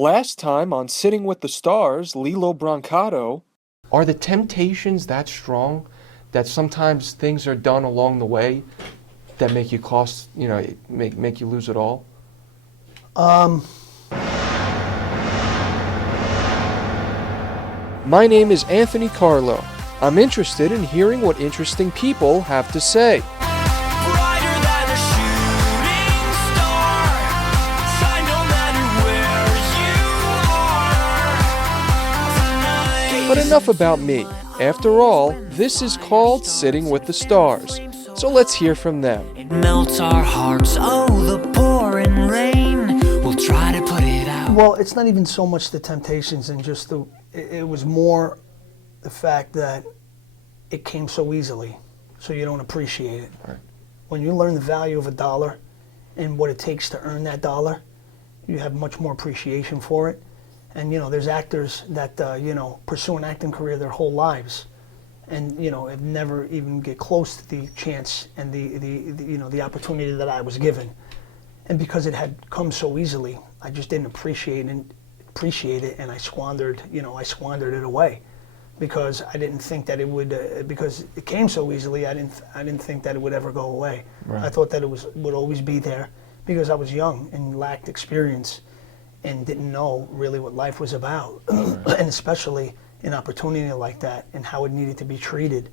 Last time on Sitting with the Stars, Lillo Brancato. Are the temptations that strong that sometimes things are done along the way that make you make you lose it all? My name is Anthony Carlo. I'm interested in hearing what interesting people have to say. But enough about me. After all, this is called Sitting with the Stars. So let's hear from them. It melts our hearts, oh, the pouring rain. We'll try to put it out. Well, it's not even so much the temptations and just it was more the fact that it came so easily, so you don't appreciate it. Right. When you learn the value of $1 and what it takes to earn that dollar, you have much more appreciation for it. And there's actors that pursue an acting career their whole lives, and have never even get close to the chance and the opportunity that I was given. And because it had come so easily, I just didn't appreciate it, and I squandered it away, because I didn't think that it would. Because it came so easily, I didn't think that it would ever go away. Right. I thought that it would always be there, because I was young and lacked experience, and didn't know really what life was about, and especially an opportunity like that, and how it needed to be treated,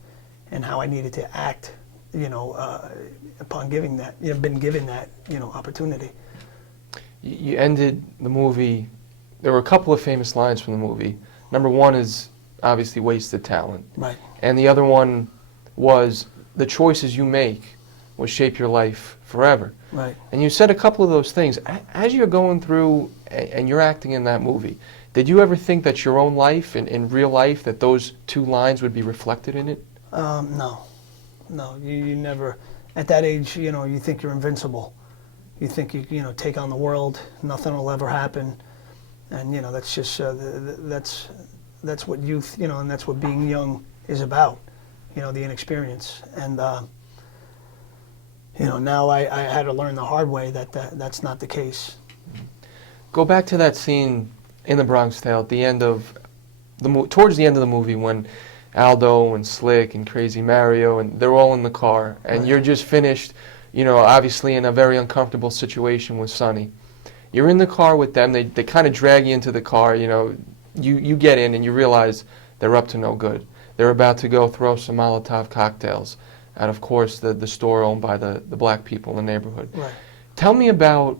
and how I needed to act, upon being given that, opportunity. You ended the movie, there were a couple of famous lines from the movie. Number one is obviously wasted talent. Right. And the other one was the choices you make will shape your life forever. Right. And you said a couple of those things. As you're going through and you're acting in that movie, did you ever think that your own life, in real life, that those two lines would be reflected in it? No. You never, at that age, you think you're invincible. You think you take on the world, nothing will ever happen. And, that's just, that's what youth, and that's what being young is about, the inexperience. And, now I had to learn the hard way that's not the case. Go back to that scene in the Bronx Tale at the end of towards the end of the movie, when Aldo and Slick and Crazy Mario and they're all in the car, and Right. You're just finished, obviously in a very uncomfortable situation with Sonny. You're in the car with them. They kind of drag you into the car. You get in and you realize they're up to no good. They're about to go throw some Molotov cocktails at, of course, the store owned by the black people in the neighborhood. Right. Tell me about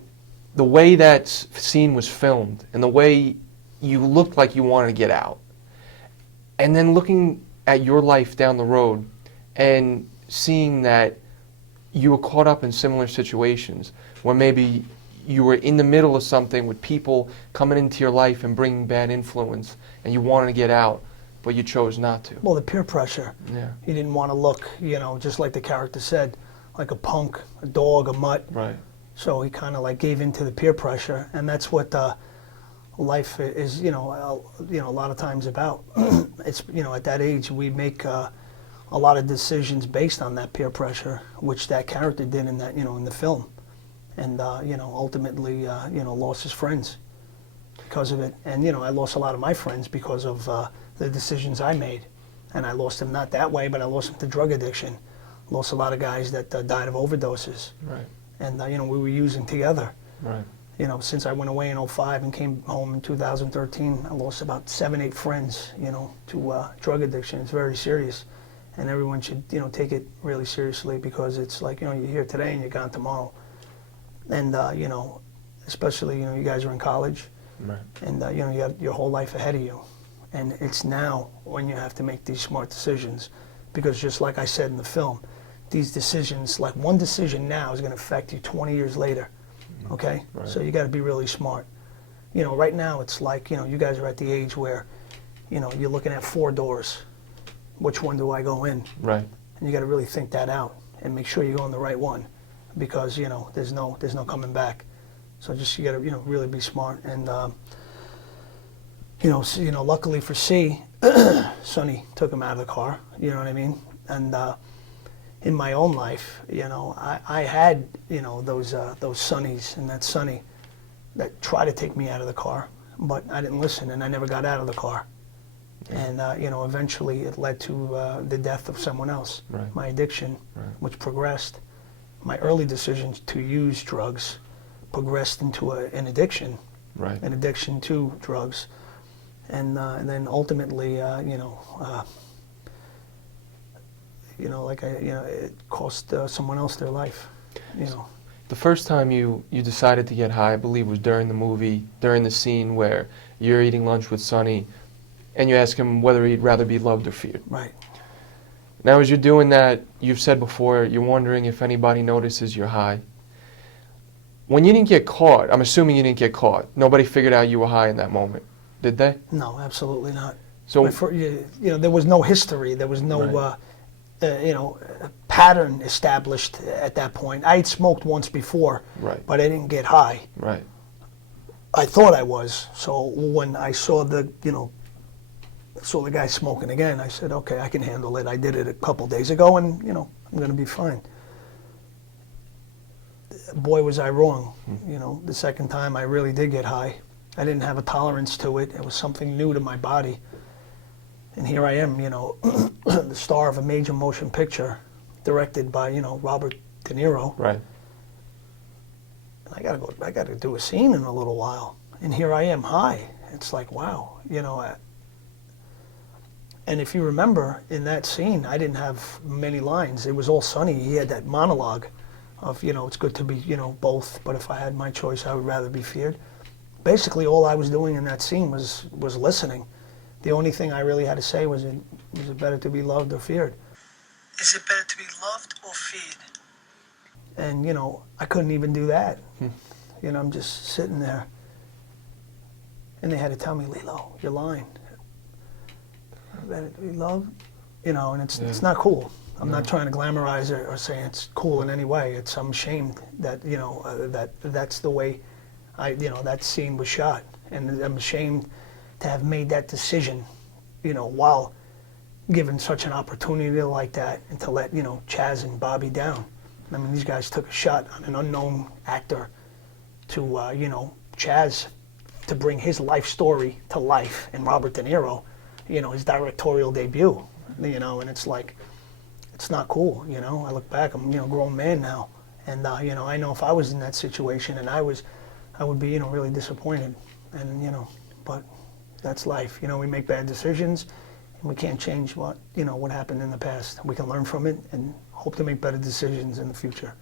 the way that scene was filmed and the way you looked like you wanted to get out. And then looking at your life down the road and seeing that you were caught up in similar situations where maybe you were in the middle of something with people coming into your life and bringing bad influence, and you wanted to get out, but you chose not to. Well, the peer pressure. Yeah. You didn't want to look, just like the character said, like a punk, a dog, a mutt. Right. So he kind of gave into the peer pressure, and that's what life is, a lot of times about. It's, at that age we make a lot of decisions based on that peer pressure, which that character did in that, in the film, and ultimately, lost his friends because of it, and I lost a lot of my friends because of the decisions I made, and I lost them not that way, but I lost them to drug addiction. Lost a lot of guys that died of overdoses. Right. And we were using together. Right. Since I went away in 2005 and came home in 2013, I lost about 7, 8 friends, to drug addiction. It's very serious, and everyone should, take it really seriously, because it's like, you're here today and you're gone tomorrow. And especially, you guys are in college, Right. and you have your whole life ahead of you, and it's now when you have to make these smart decisions, because just like I said in the film, these decisions, like one decision now is going to affect you 20 years later, okay? Right. So you got to be really smart. Right now it's like, you guys are at the age where, you're looking at 4 doors. Which one do I go in? Right. And you got to really think that out and make sure you go in the right one, because, there's no coming back. So just, you got to, really be smart. And, luckily for C, Sonny took him out of the car, you know what I mean? And, in my own life, I had, those Sonnies and that Sonny that tried to take me out of the car, but I didn't listen, and I never got out of the car. And eventually it led to the death of someone else. Right. My addiction, which progressed. My early decisions to use drugs progressed into an addiction, Right. an addiction to drugs, and then ultimately, it cost someone else their life. The first time you decided to get high, I believe, was during the movie, during the scene where you're eating lunch with Sonny, and you ask him whether he'd rather be loved or feared. Right. Now, as you're doing that, you've said before, you're wondering if anybody notices you're high. When you didn't get caught, I'm assuming you didn't get caught. Nobody figured out you were high in that moment, did they? No, absolutely not. So, There was no history. There was no, Right. pattern established at that point. I had smoked once before, Right. but I didn't get high. right, I thought I was. So when I saw the guy smoking again, I said, okay, I can handle it. I did it a couple days ago, and I'm going to be fine. Boy, was I wrong. The second time I really did get high. I didn't have a tolerance to it. It was something new to my body. And here I am, the star of a major motion picture, directed by, Robert De Niro. right, And I gotta do a scene in a little while. And here I am high. It's like, wow, and if you remember, in that scene, I didn't have many lines. It was all Sonny. He had that monologue of, it's good to be, both, but if I had my choice, I would rather be feared. Basically, all I was doing in that scene was listening. The only thing I really had to say was it better to be loved or feared? Is it better to be loved or feared? And, I couldn't even do that. I'm just sitting there. And they had to tell me, Lillo, you're lying. Better to be loved? And it's not cool. I'm not trying to glamorize it or say it's cool in any way. I'm ashamed that, that's the way that scene was shot. And I'm ashamed to have made that decision, while given such an opportunity like that, and to let, Chaz and Bobby down. I mean, these guys took a shot on an unknown actor to, Chaz to bring his life story to life, and Robert De Niro, his directorial debut, and it's like, it's not cool, I look back, I'm, a grown man now, and, I know if I was in that situation and I would be, really disappointed, and, but that's life. We make bad decisions, and we can't change what happened in the past. We can learn from it and hope to make better decisions in the future.